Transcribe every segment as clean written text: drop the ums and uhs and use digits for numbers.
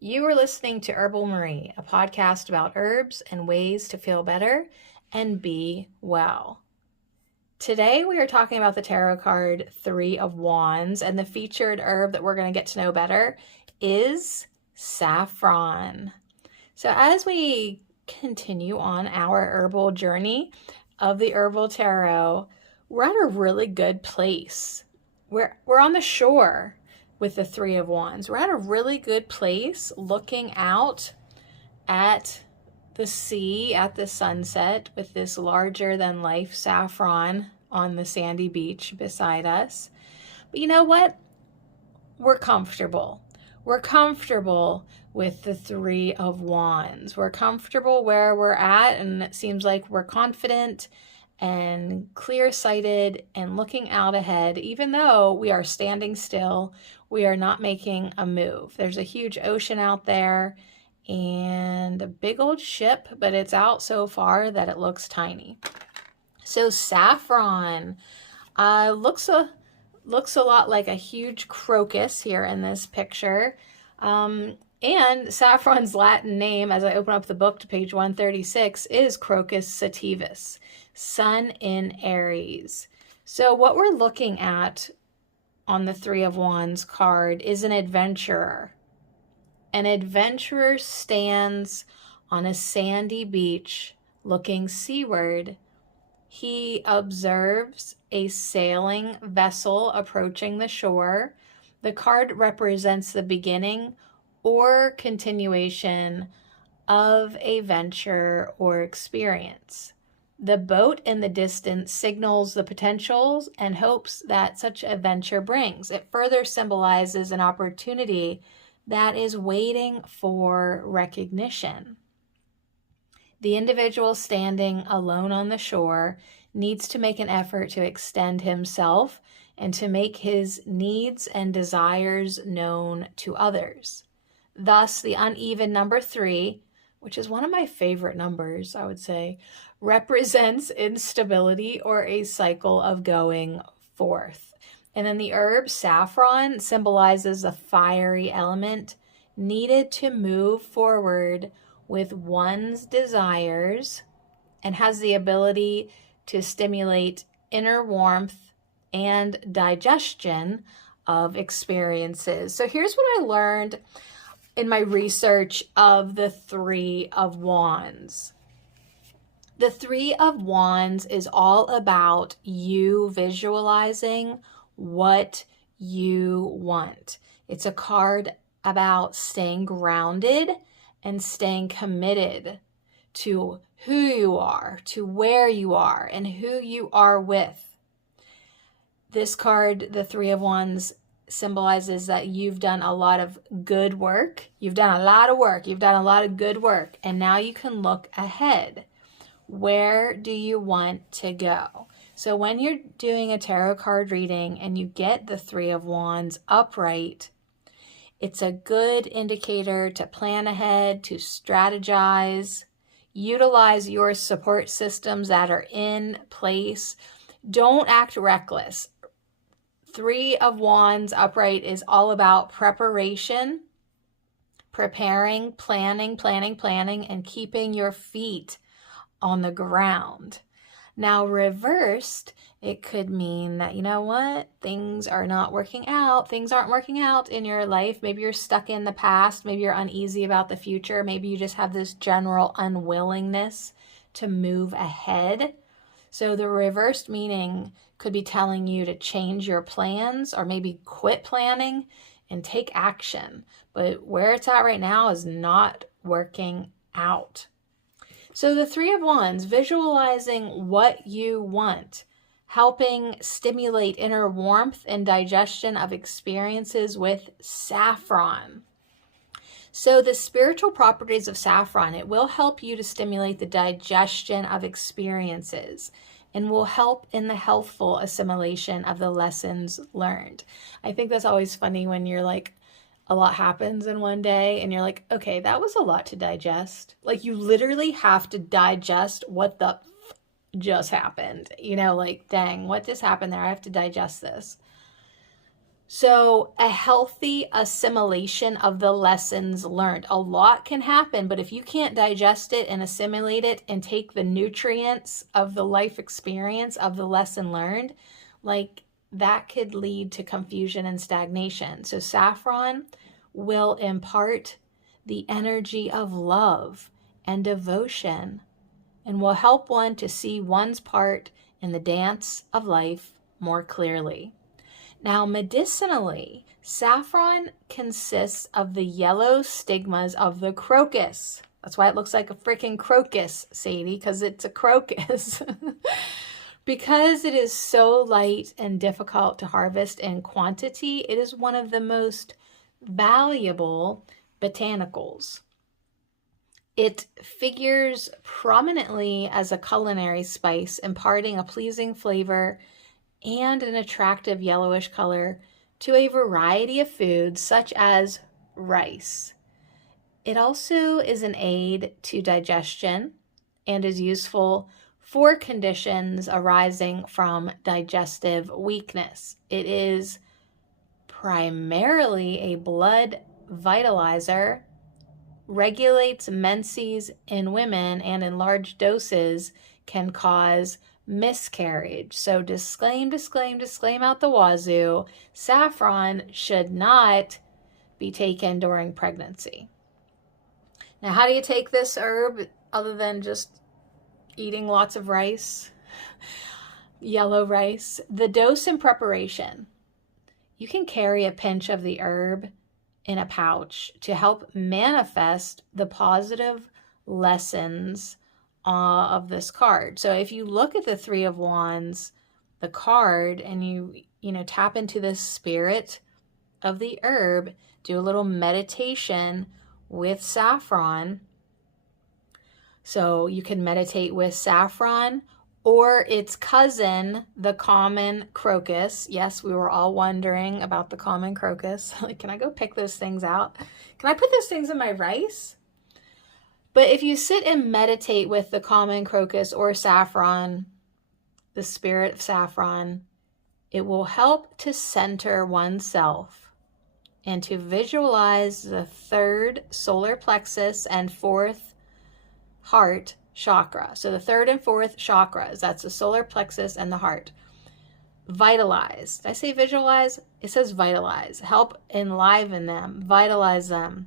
You are listening to Herbal Marie, a podcast about herbs and ways to feel better and be well. Today we are talking about the tarot card Three of Wands, and the featured herb that we're going to get to know better is saffron. So as we continue on our herbal journey of the Herbal Tarot, we're at a really good place. We're on the shore with the Three of Wands. We're at a really good place looking out at the sea at the sunset with this larger than life saffron on the sandy beach beside us. But you know what? We're comfortable. We're comfortable with the Three of Wands. We're comfortable where we're at, and it seems like we're confident and clear-sighted and looking out ahead. Even though we are standing still, we are not making a move. There's a huge ocean out there and a big old ship, but it's out so far that it looks tiny. So saffron looks a lot like a huge crocus here in this picture. And saffron's Latin name, as I open up the book to page 136, is Crocus sativus, Sun in Aries. So what we're looking at on the Three of Wands card is an adventurer. An adventurer stands on a sandy beach looking seaward. He observes a sailing vessel approaching the shore. The card represents the beginning or continuation of a venture or experience. The boat in the distance signals the potentials and hopes that such a venture brings. It further symbolizes an opportunity that is waiting for recognition. The individual standing alone on the shore needs to make an effort to extend himself and to make his needs and desires known to others. Thus, the uneven number 3, which is one of my favorite numbers, I would say, represents instability or a cycle of going forth. And then the herb saffron symbolizes the fiery element needed to move forward with one's desires and has the ability to stimulate inner warmth and digestion of experiences. So here's what I learned in my research of the Three of Wands. The Three of Wands is all about you visualizing what you want. It's a card about staying grounded and staying committed to who you are, to where you are, and who you are with. This card, the Three of Wands, symbolizes that you've done a lot of good work. You've done a lot of work. You've done a lot of good work. And now you can look ahead. Where do you want to go? So when you're doing a tarot card reading and you get the Three of Wands upright, it's a good indicator to plan ahead, to strategize, utilize your support systems that are in place. Don't act reckless. Three of Wands upright is all about preparation, preparing, planning, and keeping your feet on the ground. Now, reversed, it could mean that, you know what, things are not working out. Things aren't working out in your life. Maybe you're stuck in the past. Maybe you're uneasy about the future. Maybe you just have this general unwillingness to move ahead. So the reversed meaning could be telling you to change your plans or maybe quit planning and take action. But where it's at right now is not working out. So the Three of Wands, visualizing what you want, helping stimulate inner warmth and digestion of experiences with saffron. So the spiritual properties of saffron, it will help you to stimulate the digestion of experiences and will help in the healthful assimilation of the lessons learned. I think that's always funny when you're like, a lot happens in one day and you're like, okay, that was a lot to digest. Like you literally have to digest what the just happened. You know, like, dang, what just happened there? I have to digest this. So a healthy assimilation of the lessons learned. A lot can happen, but if you can't digest it and assimilate it and take the nutrients of the life experience of the lesson learned, like that could lead to confusion and stagnation. So saffron will impart the energy of love and devotion and will help one to see one's part in the dance of life more clearly. Now, medicinally, saffron consists of the yellow stigmas of the crocus. That's why it looks like a freaking crocus, Sadie, because it's a crocus. Because it is so light and difficult to harvest in quantity, it is one of the most valuable botanicals. It figures prominently as a culinary spice, imparting a pleasing flavor and an attractive yellowish color to a variety of foods such as rice. It also is an aid to digestion and is useful for conditions arising from digestive weakness. It is primarily a blood vitalizer, regulates menses in women, and in large doses can cause miscarriage. So disclaim out the wazoo. Saffron should not be taken during pregnancy. Now, how do you take this herb other than just eating lots of rice? Yellow rice. The dose and preparation. You can carry a pinch of the herb in a pouch to help manifest the positive lessons of this card. So if you look at the Three of Wands, the card, and you tap into the spirit of the herb, do a little meditation with saffron. So you can meditate with saffron or its cousin, the common crocus. Yes, we were all wondering about the common crocus. Like, can I go pick those things out? Can I put those things in my rice? But if you sit and meditate with the common crocus or saffron, the spirit of saffron, it will help to center oneself and to visualize the third solar plexus and fourth heart chakra. So the third and fourth chakras, that's the solar plexus and the heart. Vitalize. Did I say visualize? It says vitalize. Help enliven them, vitalize them.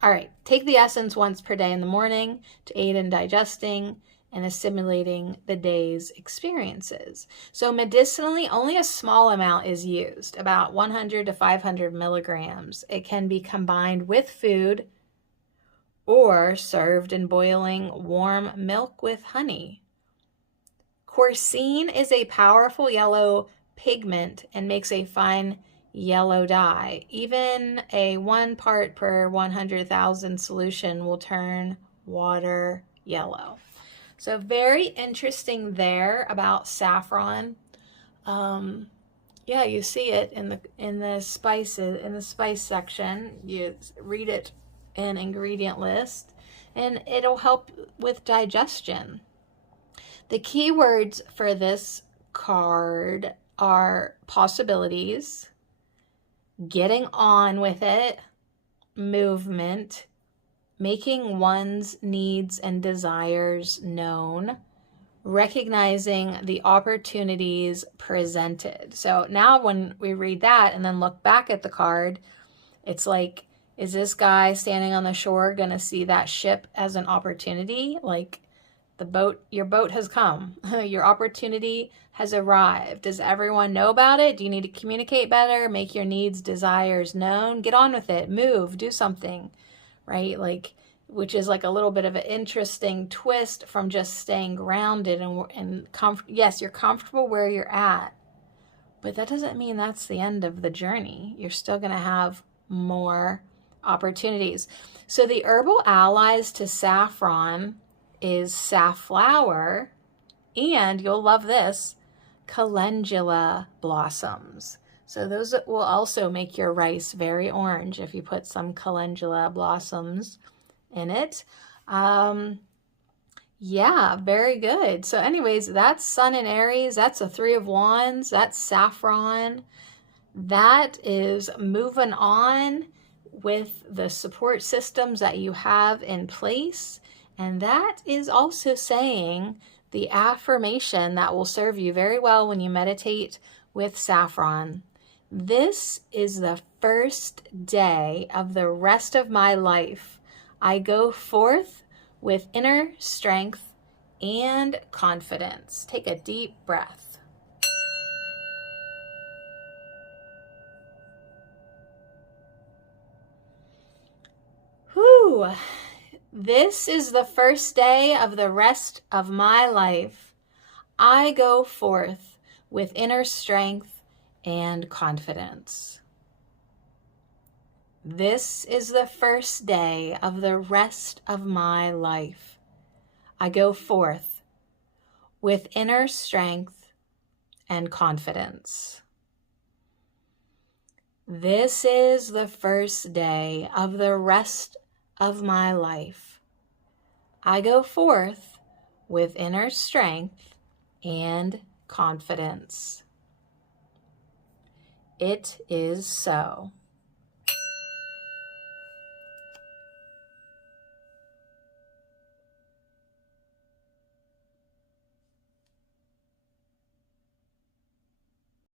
All right, take the essence once per day in the morning to aid in digesting and assimilating the day's experiences. So medicinally, only a small amount is used, about 100 to 500 milligrams. It can be combined with food or served in boiling warm milk with honey. Corcine is a powerful yellow pigment and makes a fine yellow dye. Even a 1 part per 100,000 solution will turn water yellow. So very interesting there about saffron. Yeah, you see it in the spices, in the spice section. You read it in ingredient list, and it'll help with digestion. The keywords for this card are possibilities, getting on with it, movement, making one's needs and desires known, recognizing the opportunities presented. So now when we read that and then look back at the card, it's like, is this guy standing on the shore going to see that ship as an opportunity? Like, the boat, your boat has come. Your opportunity has arrived. Does everyone know about it? Do you need to communicate better? Make your needs, desires known? Get on with it. Move. Do something, right? Like, which is like a little bit of an interesting twist from just staying grounded and yes, you're comfortable where you're at, but that doesn't mean that's the end of the journey. You're still going to have more opportunities. So the herbal allies to saffron is safflower, and you'll love this, calendula blossoms. So those will also make your rice very orange if you put some calendula blossoms in it. Yeah, very good. So anyways, that's Sun and Aries. That's a Three of Wands. That's saffron. That is moving on with the support systems that you have in place. And that is also saying the affirmation that will serve you very well when you meditate with Saffron. This is the first day of the rest of my life. I go forth with inner strength and confidence. Take a deep breath. Whew. This is the first day of the rest of my life. I go forth with inner strength and confidence. This is the first day of the rest of my life. I go forth with inner strength and confidence. This is the first day of the rest of my life. I go forth with inner strength and confidence. It is so.